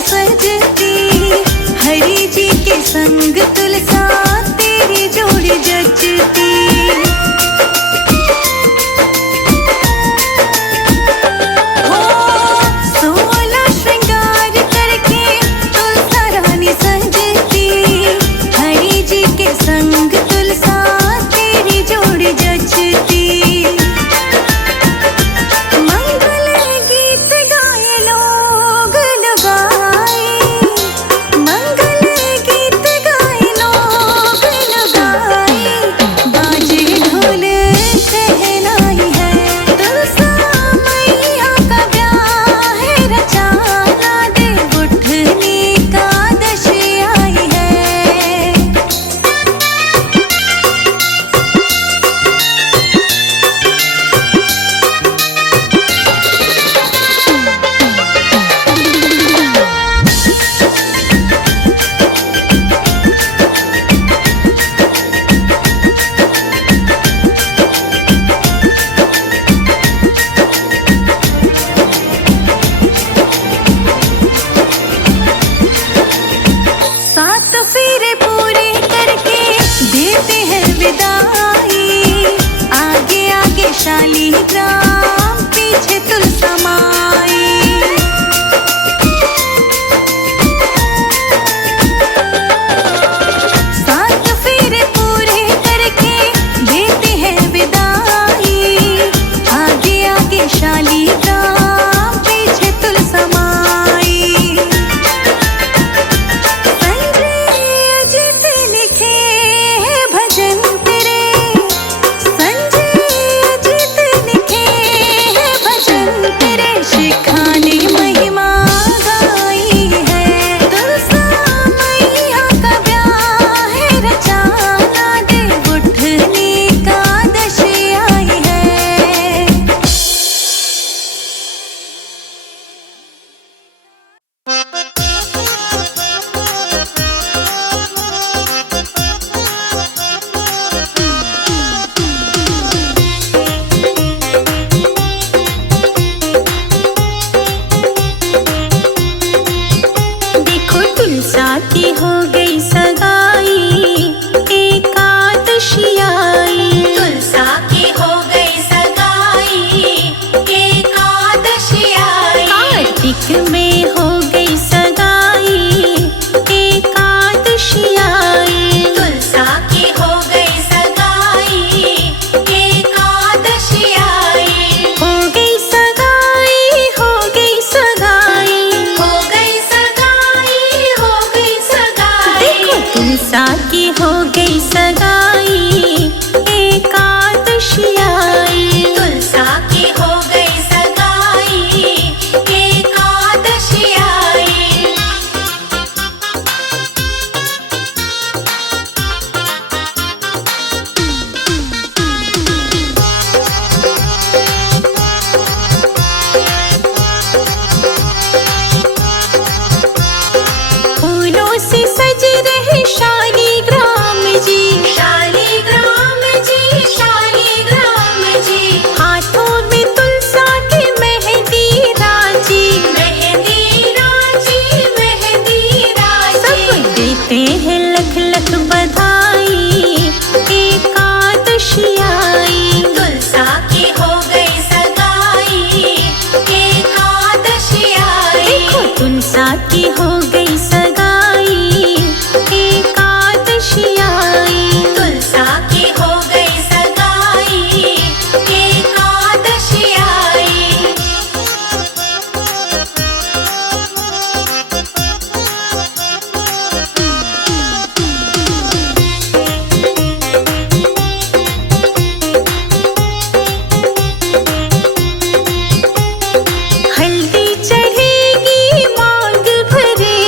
सजती, हरि जी के संग तुलसा तेरी जोड़ी जचती। हो 16 श्रृंगार करके तुलसा रानी सजती, हरि जी के संग तुलसा तेरी जोड़ी जचती। शालीग्राम पीछे तुलसा माई, सात फेरे पूरे करके देते हैं विदाई। आगे आगे शालीग्राम पीछे तुलसा माई। संजय अजित लिखे हैं भजन तेरे, शिखाने महिमा गाई है। तुलसा मैया का ब्याह है रचाना, दे उठने का दशे आई है। की हो गई सगाई, एकादशी आई। तुलसा की हो गई सगाई, एकादशी आई। कार्तिक में हो गई सगाई, एकादशी आई। तुलसा की हो गई सगाई, एकादशी आई। हो गई सगाई, हो गई सगाई, हो गई सगाई, हो गई सगाई। देखो तुलसा की हो गई सगाई, एकादशी आई। तुलसा की हो गई सगाई, एकादशी आई। फूलों से सज रहे शालीग्राम जी, शालीग्राम जी, शालीग्राम जी। हाथों में तुलसा की मेहंदी राजी, मेहंदी राजी, मेहंदी राजी। सब देते हैं लख लख बधाई, एकादशी आई। तुलसा की हो गई सगाई, एकादशी आई। देखो तुलसा की हो गई सगाई, एकादशी आई। तुलसा की हो गई सगाई, एकादशी आई। हल्दी चढ़ेगी मांग भरेगी,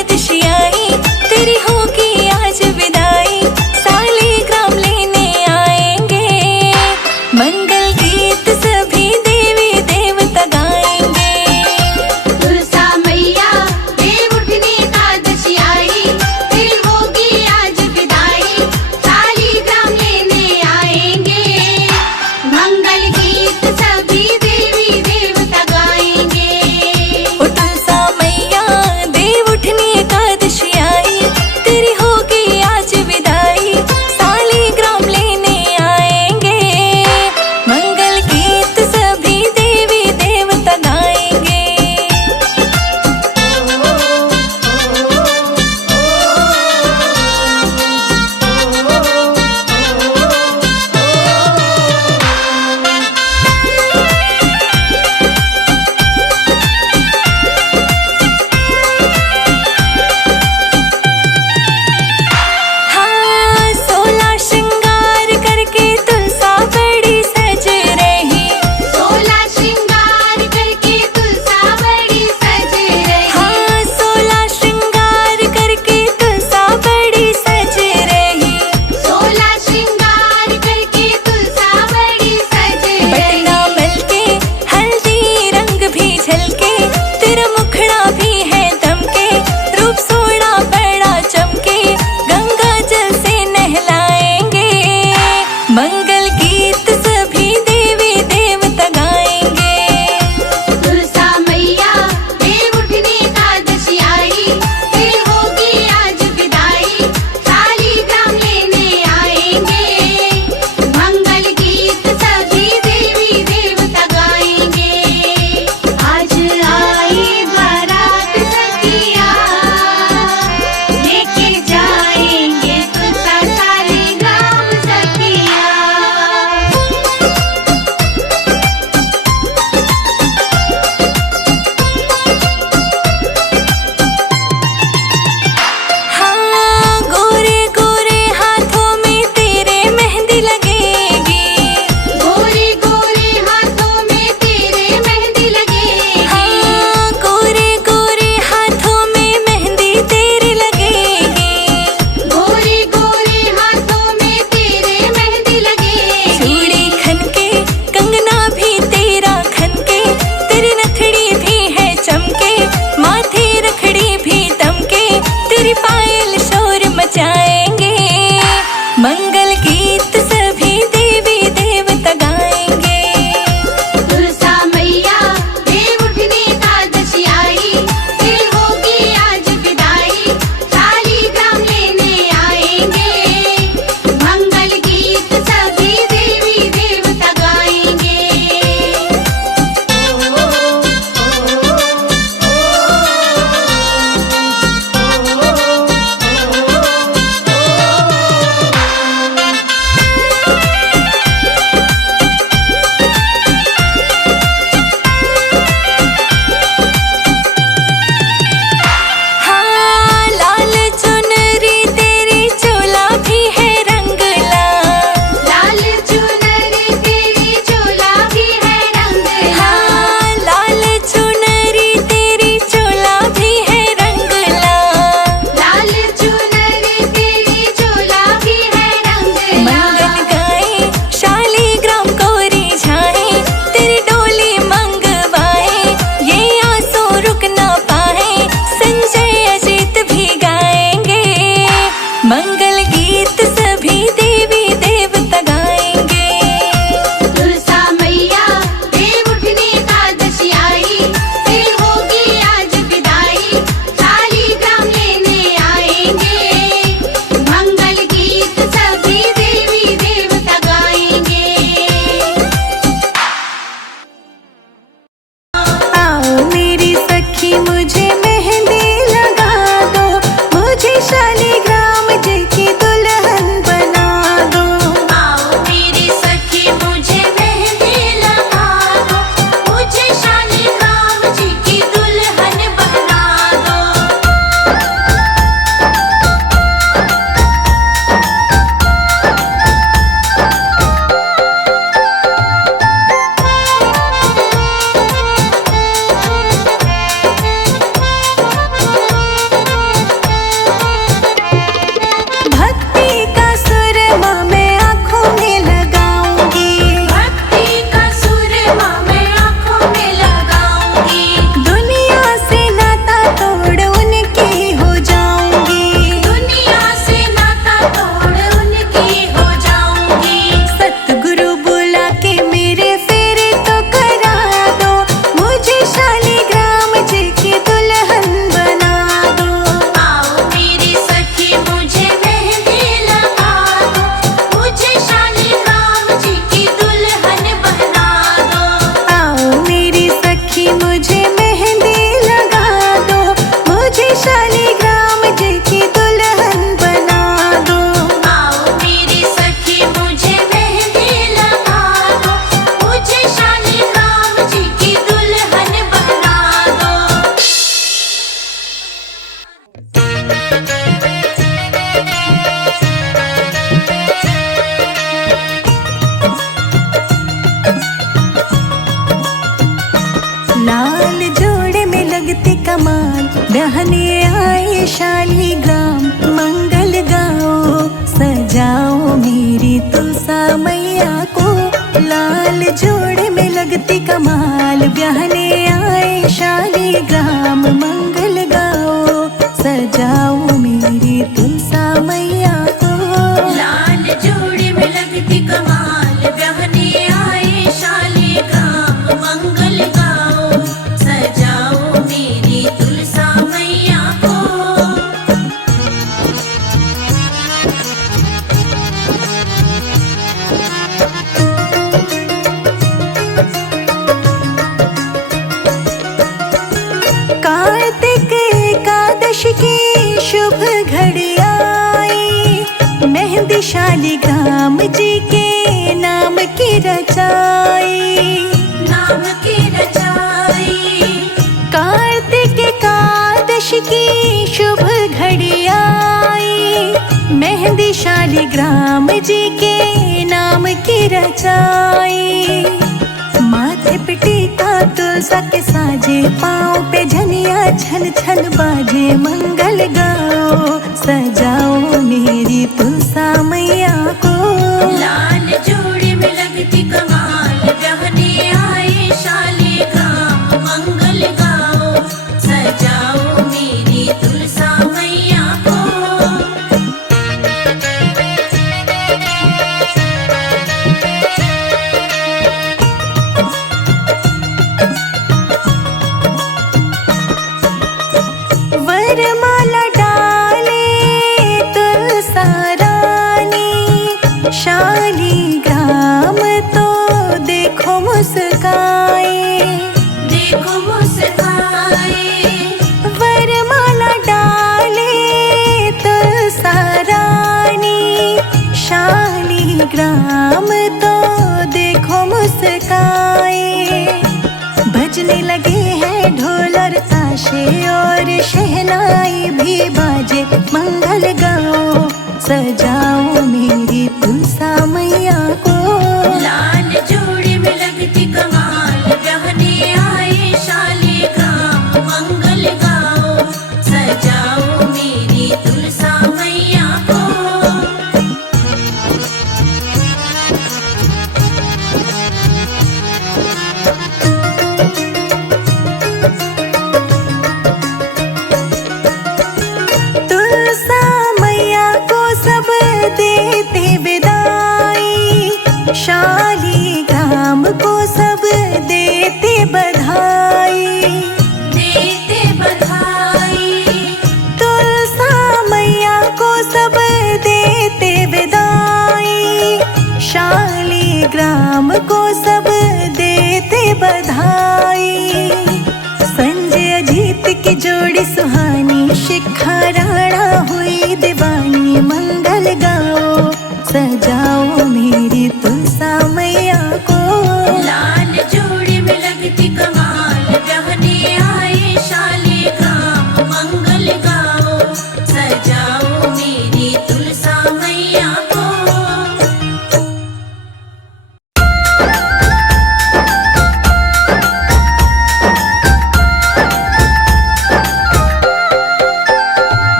सजाओ मेरी तुलसा मैया को। लाल जोड़ी में लगती कमाल, ब्याहने आए शालिग्राम मंगल गाओ, सजाओ मेरी तुलसा मैया को। कार्तिक एकादशी की शुभ घड़ी आई, मेहंदी शालिग्राम जी के नाम की रचाई। नाम की रचाई, कार्तिक एकादशी की शुभ घड़ी आई, मेहंदी शालिग्राम जी के नाम की रचाई। माथे पे टीका तुलसा के साजे, पाँव पे झनिया छन छन बाजे, मंगल गाओ सजाओ मेरी तुलसा मैया को। लाल जोड़ी में लगती कमाल, ब्याहने आए शालिग्राम मंगल गाओ, सजाओ मेरी तुलसा मैया को। वरमाला डाले तुलसा रानी, शालिग्राम तो देखो मुस्काए। देखो मुस्काए, वरमाला डाले तुलसा रानी, शालिग्राम तो देखो मुस्काए। बजने लगे हैं ढोल और ताशे और शहनाई भी बाजे, मंगल गाओ सजाओ मेरी तुलसा मैया को। लाल जोड़ी में लगती कमाल, ब्याहने आए शालिग्राम मंगल गाओ, सजाओ मेरी तुलसा मैया को। तुलसा मैया को सब देते विदाई, शालिग्राम को सब देते बधाई। देते बधाई, तुलसा मैया को सब देते विदाई, शालिग्राम को सब देते बधाई। संजय अजीत की जोड़ी सुहानी, शिखा राणा हुई दीवानी, मंगल गाओ सजाओ मेरी तुलसा मैया को। लाल जोड़ी में लगती कमाल, ब्याहने आए शालिग्राम मंगल गाओ, सजाओ मेरी तुलसा मैया को।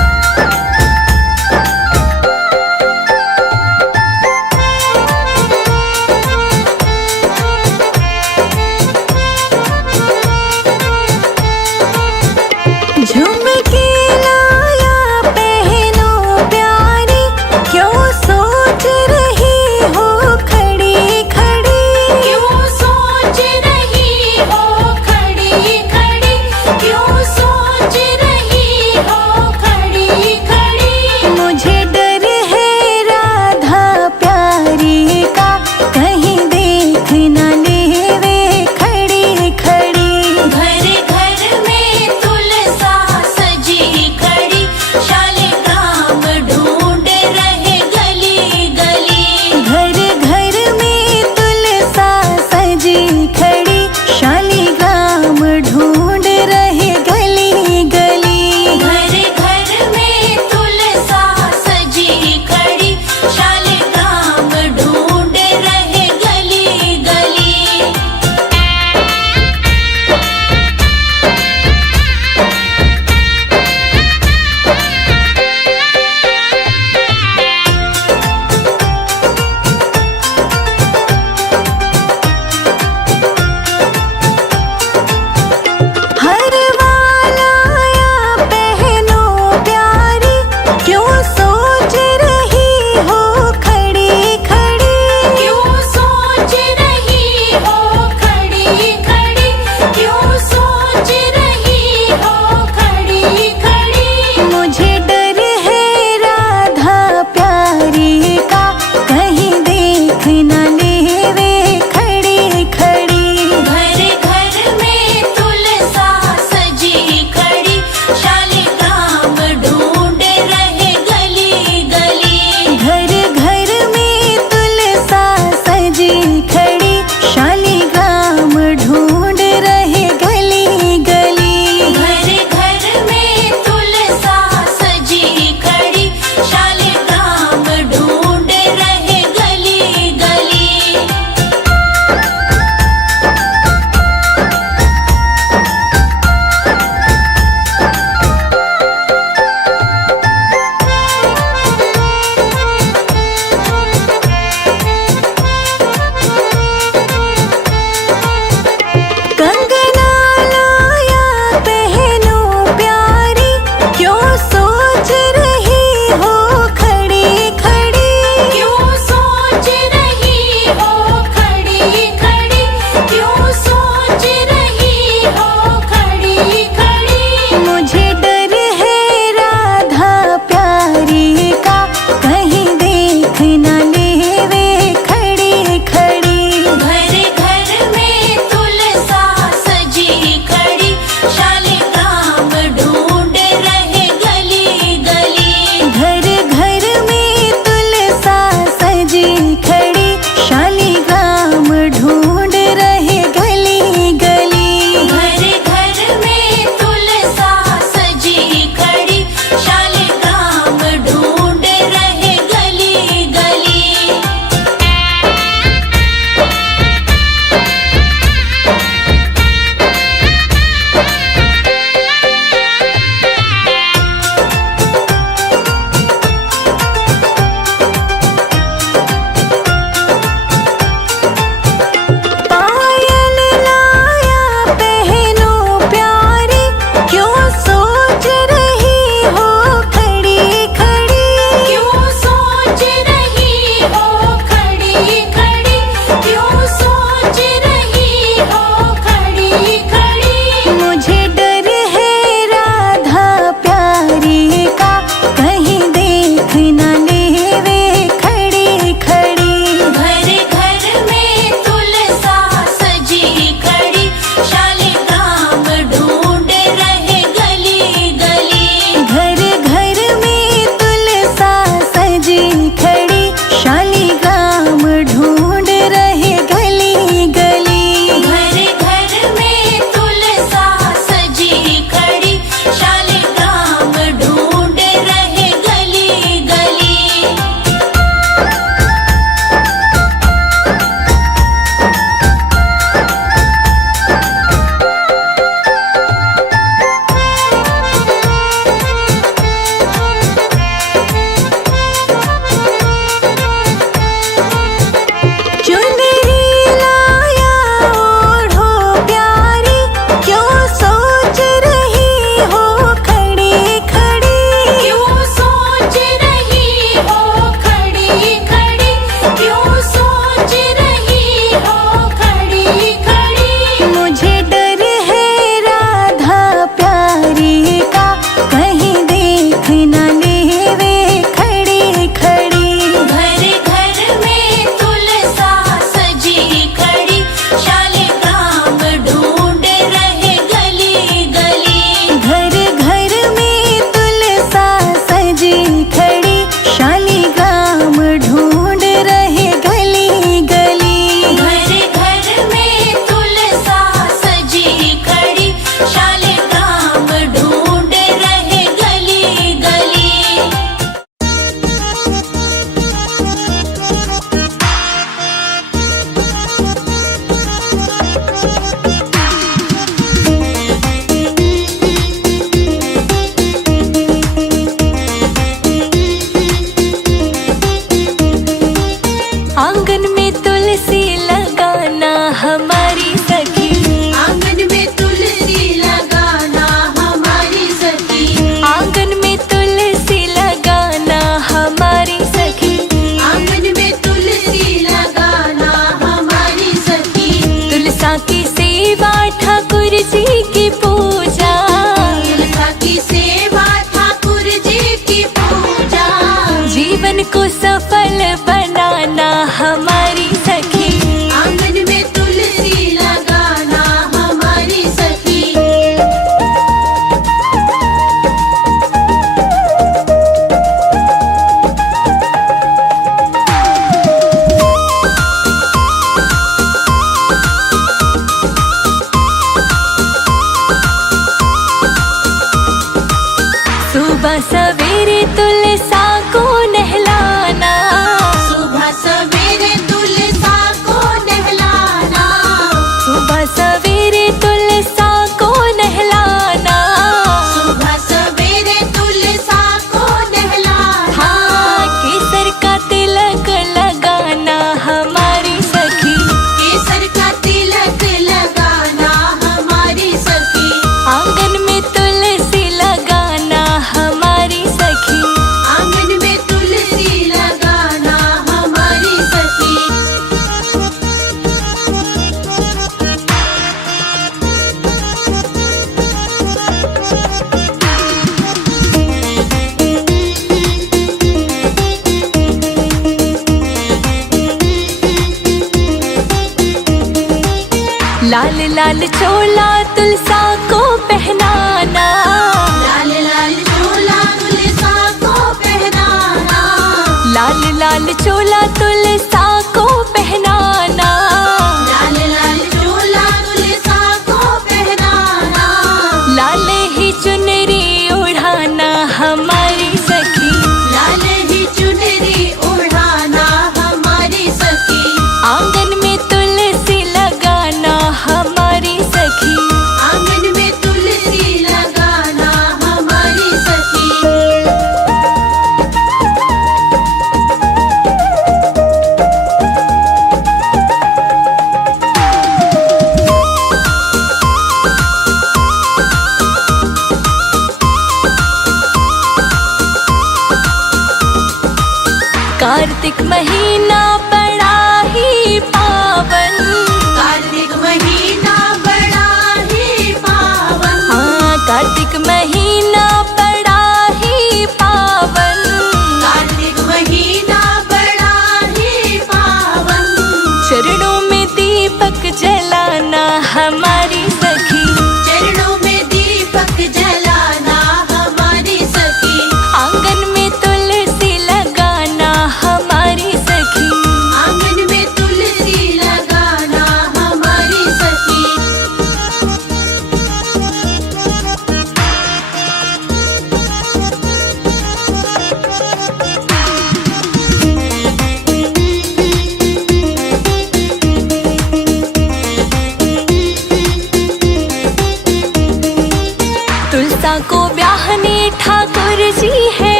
की पूजा, तुलसा की सेवा ठाकुर जी की पूजा। जीवन को सफल बनाना हमारी सखी, आंगन में तुलसी लगाना हमारी सखी। सुबह सवेरे तुलसा को नहलाना, सुबह सवेरे तुलसा को नहलाना, सुबह सवेरे तुलसा को नहलाना, सुबह सवेरे तुलसा को नहलाना। हाँ केसर का तिलक लगाना हमारी सखी, केसर का तिलक लगाना हमारी सखी। आंगन में तुलसी लगाना हमारी सखी, आंगन में तुलसी लगाना हमारी सखी। लाल लाल चोला तुलसा को पहनाना, लाल लाल चोला तुलसा को पहनाना, लाल लाल चोला तुलसा को पहनाना, लाल लाल चोला तुलसा को पहनाना। लाल ही चुनरी उड़ाना हमारी सखी, लाल ही चुनरी उड़ाना हमारी सखी। आंगन में तुलसी लगाना हमारी सखी, आंगन में तुलसी लगाना हमारी सखी। कार्तिक महीना बड़ा ही पावन, कार्तिक महीना बड़ा ही पावन, हाँ कार्तिक महीना बड़ा ही पावन, कार्तिक महीना बड़ा ही पावन। चरणों में दीपक जलाना हमारी सखी, चरणों में दीपक जलाना हमारी सखी। आंगन में तुलसी लगाना हमारी सखी, आंगन में तुलसी लगाना हमारी सखी। तुलसा को ब्याहने ठाकुर जी है